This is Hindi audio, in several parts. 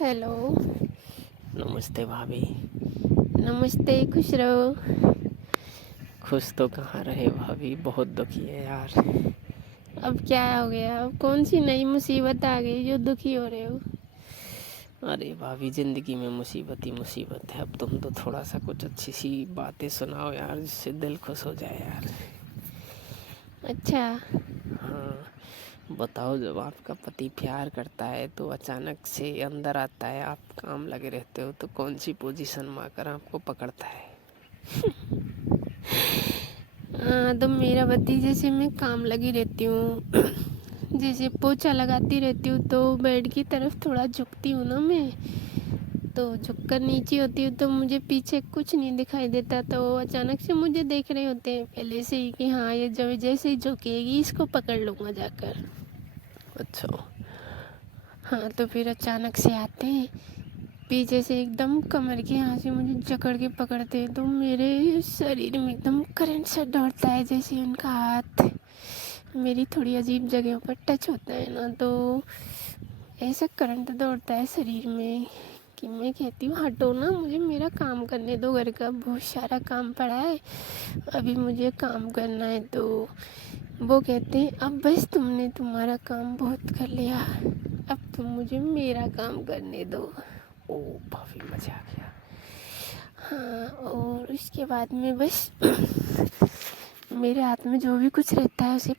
हेलो। नमस्ते भाभी। नमस्ते, खुश रहो। खुश तो कहाँ रहे भाभी, बहुत दुखी है यार। अब क्या हो गया? अब कौन सी नई मुसीबत आ गई जो दुखी हो रहे हो? अरे भाभी, जिंदगी में मुसीबत ही मुसीबत है। अब तुम तो थोड़ा सा कुछ अच्छी सी बातें सुनाओ यार, जिससे दिल खुश हो जाए यार। अच्छा। हाँ, बताओ। जब आपका पति प्यार करता है तो अचानक से अंदर आता है, आप काम लगे रहते हो, तो कौन सी पोजीशन में आकर आपको पकड़ता है? तो मेरा पति, जैसे मैं काम लगी रहती हूँ जैसे पोछा लगाती रहती हूँ तो बेड की तरफ थोड़ा झुकती हूँ ना मैं, तो झुककर नीचे होती हूँ तो मुझे पीछे कुछ नहीं दिखाई देता, तो वो अचानक से मुझे देख रहे होते हैं पहले से ही कि हाँ, ये जब जैसे ही झुकेगी इसको पकड़ लूँगा जाकर। अच्छा। हाँ, तो फिर अचानक से आते हैं पीछे से, एकदम कमर के यहाँ से मुझे जकड़ के पकड़ते हैं, तो मेरे शरीर में एकदम करंट सा दौड़ता है। जैसे उनका हाथ मेरी थोड़ी अजीब जगहों पर टच होता है ना, तो ऐसा करंट दौड़ता है शरीर में कि मैं कहती हूँ हटो ना, मुझे मेरा काम करने दो, घर का बहुत सारा काम पड़ा है, अभी मुझे काम करना है। तो वो कहते हैं अब बस तुमने तुम्हारा काम बहुत कर लिया, अब तुम मुझे मेरा काम करने दो। ओ भाभी, मजा आ गया। हाँ, और उसके बाद में बस मेरे हाथ में जो भी कुछ रहता है उसे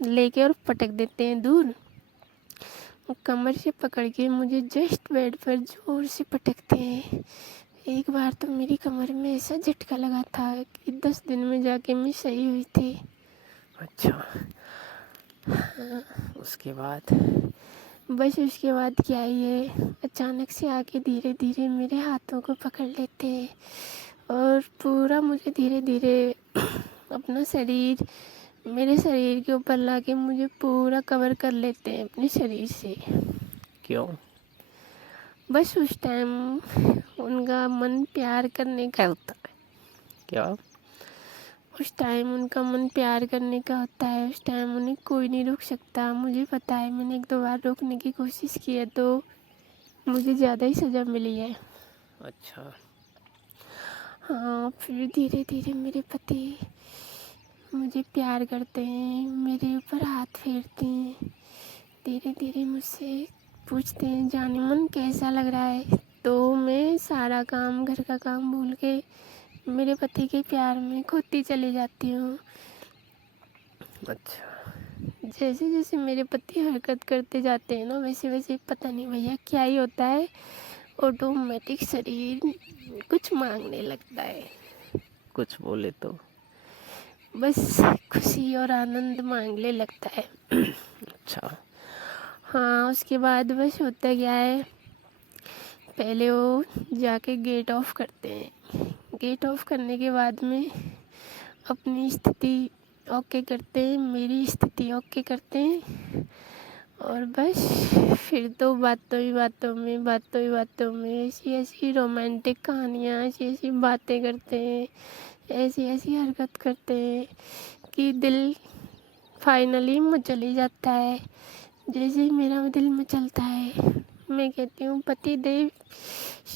लेके और पटक देते हैं दूर। कमर से पकड़ के मुझे जस्ट बेड पर जोर से पटकते हैं। एक बार तो मेरी कमर में ऐसा झटका लगा था कि 10 दिन में जाके मैं सही हुई थी। अच्छा। हाँ, उसके बाद? बस उसके बाद क्या ही है, अचानक से आके धीरे धीरे मेरे हाथों को पकड़ लेते हैं और पूरा मुझे धीरे धीरे अपना शरीर मेरे शरीर के ऊपर लाके मुझे पूरा कवर कर लेते हैं अपने शरीर से। क्यों? बस उस टाइम उनका मन प्यार करने का होता है। क्या? उस टाइम उनका मन प्यार करने का होता है, उस टाइम उन्हें कोई नहीं रोक सकता। मुझे पता है, मैंने 1-2 बार रोकने की कोशिश की है तो मुझे ज़्यादा ही सज़ा मिली है। अच्छा। हाँ, फिर धीरे धीरे मेरे पति मुझे प्यार करते हैं, मेरे ऊपर हाथ फेरते हैं, धीरे धीरे मुझसे पूछते हैं जाने मन कैसा लग रहा है। तो मैं सारा काम, घर का काम भूल के मेरे पति के प्यार में खोती चली जाती हूँ। अच्छा। जैसे जैसे मेरे पति हरकत करते जाते हैं ना, वैसे वैसे पता नहीं भैया क्या ही होता है, ऑटोमेटिक शरीर कुछ मांगने लगता है। कुछ बोले तो? बस खुशी और आनंद मांगने लगता है। अच्छा। हाँ, उसके बाद बस होता क्या है, पहले वो जाके गेट ऑफ करते हैं। गेट ऑफ करने के बाद में अपनी स्थिति ओके करते हैं, मेरी स्थिति ओके करते हैं, और बस फिर तो बातों में ऐसी ऐसी रोमांटिक कहानियाँ, ऐसी ऐसी बातें करते हैं, ऐसी ऐसी हरकत करते हैं कि दिल फाइनली मचल ही जाता है। जैसे ही मेरा दिल मचलता है, मैं कहती हूँ पति देव,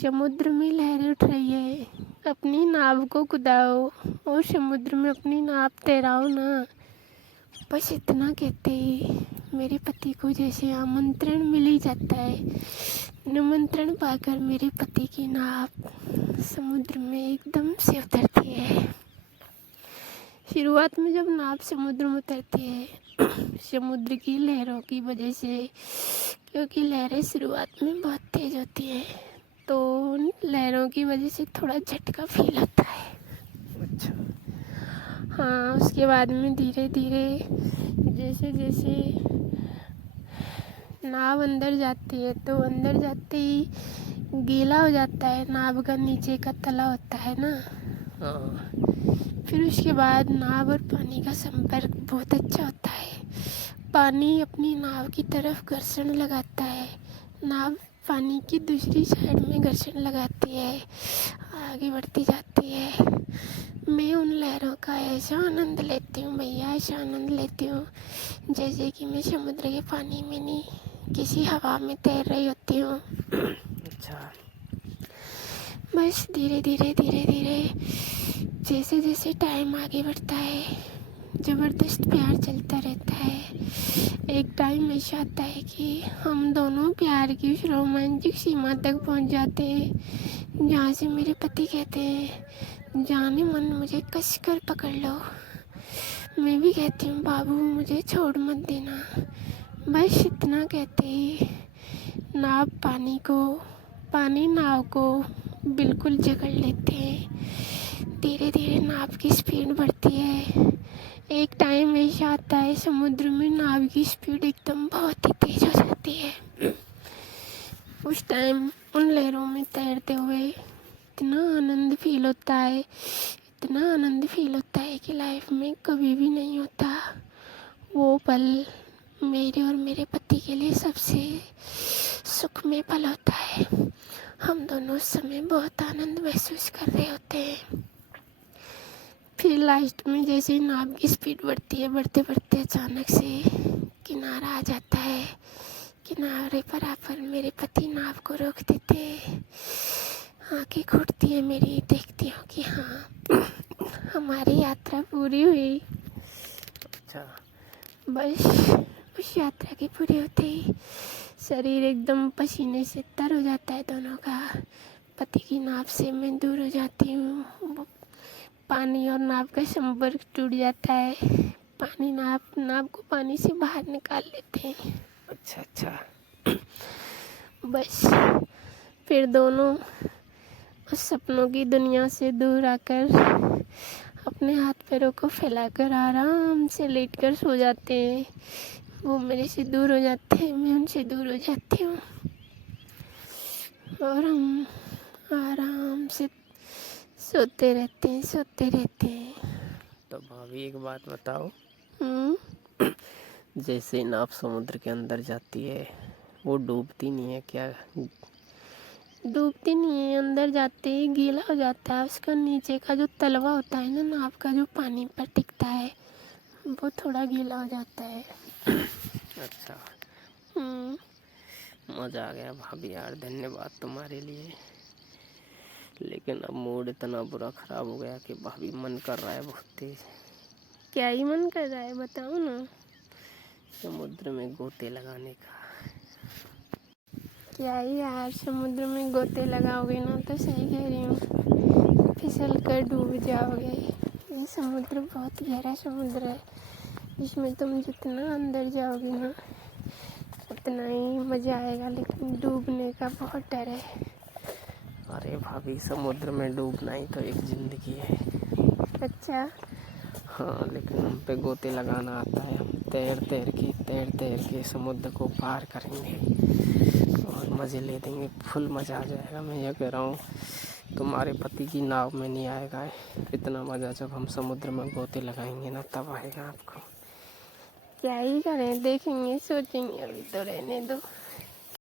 समुद्र में लहरें उठ रही है, अपनी नाव को कुदाओ और समुद्र में अपनी नाव तैराओ ना। बस इतना कहते ही मेरे पति को जैसे आमंत्रण मिल ही जाता है। निमंत्रण पाकर मेरे पति की नाव समुद्र में एकदम से उतरती है। शुरुआत में जब नाव समुद्र में उतरती है समुद्र की लहरों की वजह से, क्योंकि लहरें शुरुआत में बहुत तेज होती है, तो उन लहरों की वजह से थोड़ा झटका फील होता है। अच्छा। हाँ, उसके बाद में धीरे धीरे जैसे जैसे नाव अंदर जाती है तो अंदर जाते ही गीला हो जाता है, नाव का नीचे का तला होता है ना। हाँ। फिर उसके बाद नाव और पानी का संपर्क बहुत अच्छा होता है। पानी अपनी नाव की तरफ घर्षण लगाता है, नाव पानी की दूसरी साइड में घर्षण लगाती है, आगे बढ़ती जाती है। मैं उन लहरों का ऐसा आनंद लेती हूँ भैया, ऐसा आनंद लेती हूँ जैसे कि मैं समुद्र के पानी में नहीं, किसी हवा में तैर रही होती हूँ। अच्छा। बस धीरे धीरे धीरे धीरे जैसे जैसे टाइम आगे बढ़ता है ज़बरदस्त प्यार चलता रहता है। एक टाइम ऐसा आता है कि हम दोनों प्यार की उस रोमांटिक सीमा तक पहुंच जाते हैं जहाँ से मेरे पति कहते हैं जाने मन मुझे कस कर पकड़ लो। मैं भी कहती हूँ बाबू मुझे छोड़ मत देना। बस इतना कहते ही पानी नाव को बिल्कुल जकड़ लेते हैं। धीरे धीरे नाव की स्पीड बढ़ती है। एक टाइम ऐसा आता है समुद्र में नाव की स्पीड एकदम बहुत ही तेज हो जाती है। उस टाइम उन लहरों में तैरते हुए इतना आनंद फील होता है, इतना आनंद फील होता है कि लाइफ में कभी भी नहीं होता। वो पल मेरे और मेरे पति के लिए सबसे सुखमय पल होता है। हम दोनों उस समय बहुत आनंद महसूस कर रहे होते हैं। फिर लास्ट में जैसे ही नाव की स्पीड बढ़ती है बढ़ते बढ़ते अचानक से किनारा आ जाता है। किनारे पर आकर मेरे पति नाव को रोक देते हैं। आंखें खुलती है मेरी, देखती हूँ कि हाँ हमारी यात्रा पूरी हुई। अच्छा। बस उस यात्रा के पूरे होते ही शरीर एकदम पसीने से तर हो जाता है दोनों का। पति की नाव से मैं दूर हो जाती हूँ। पानी और नाव का संपर्क टूट जाता है। पानी नाव को पानी से बाहर निकाल लेते हैं। अच्छा अच्छा। बस फिर दोनों उस सपनों की दुनिया से दूर आकर अपने हाथ पैरों को फैलाकर आराम से लेटकर सो जाते हैं। वो मेरे से दूर हो जाते हैं, मैं उनसे दूर हो जाती हूँ और हम आराम से सोते रहते हैं। तो भाभी एक बात बताओ, हम्म। जैसे नाव समुद्र के अंदर जाती है वो डूबती नहीं है क्या? डूबती नहीं है, अंदर जाते ही गीला हो जाता है। उसका नीचे का जो तलवा होता है ना नाव का, जो पानी पर टिकता है, वो थोड़ा गीला हो जाता है। अच्छा। हम्म। मज़ा आ गया भाभी यार, धन्यवाद तुम्हारे लिए। लेकिन अब मूड इतना बुरा ख़राब हो गया कि भाभी मन कर रहा है बहुत तेज। क्या ही मन कर रहा है बताओ ना। समुद्र में गोते लगाने का। क्या ही यार, समुद्र में गोते लगाओगे ना तो सही कह रही हूँ, फिसल कर डूब जाओगे। ये समुद्र बहुत गहरा समुद्र है, इसमें तुम जितना अंदर जाओगे ना उतना ही मज़ा आएगा, लेकिन डूबने का बहुत डर है। अरे भाभी समुद्र में डूबना ही तो एक ज़िंदगी है। अच्छा। हाँ, लेकिन हम पे गोते लगाना आता है। हम तैर तैर के समुद्र को पार करेंगे और मज़े ले देंगे, फुल मज़ा आ जाएगा। मैं ये कह रहा हूँ तुम्हारे पति की नाव में नहीं आएगा इतना मज़ा, जब हम समुद्र में गोते लगाएंगे ना तब आएगा आपको। क्या ही करें, देखेंगे सोचेंगे, अभी तो रहने दो।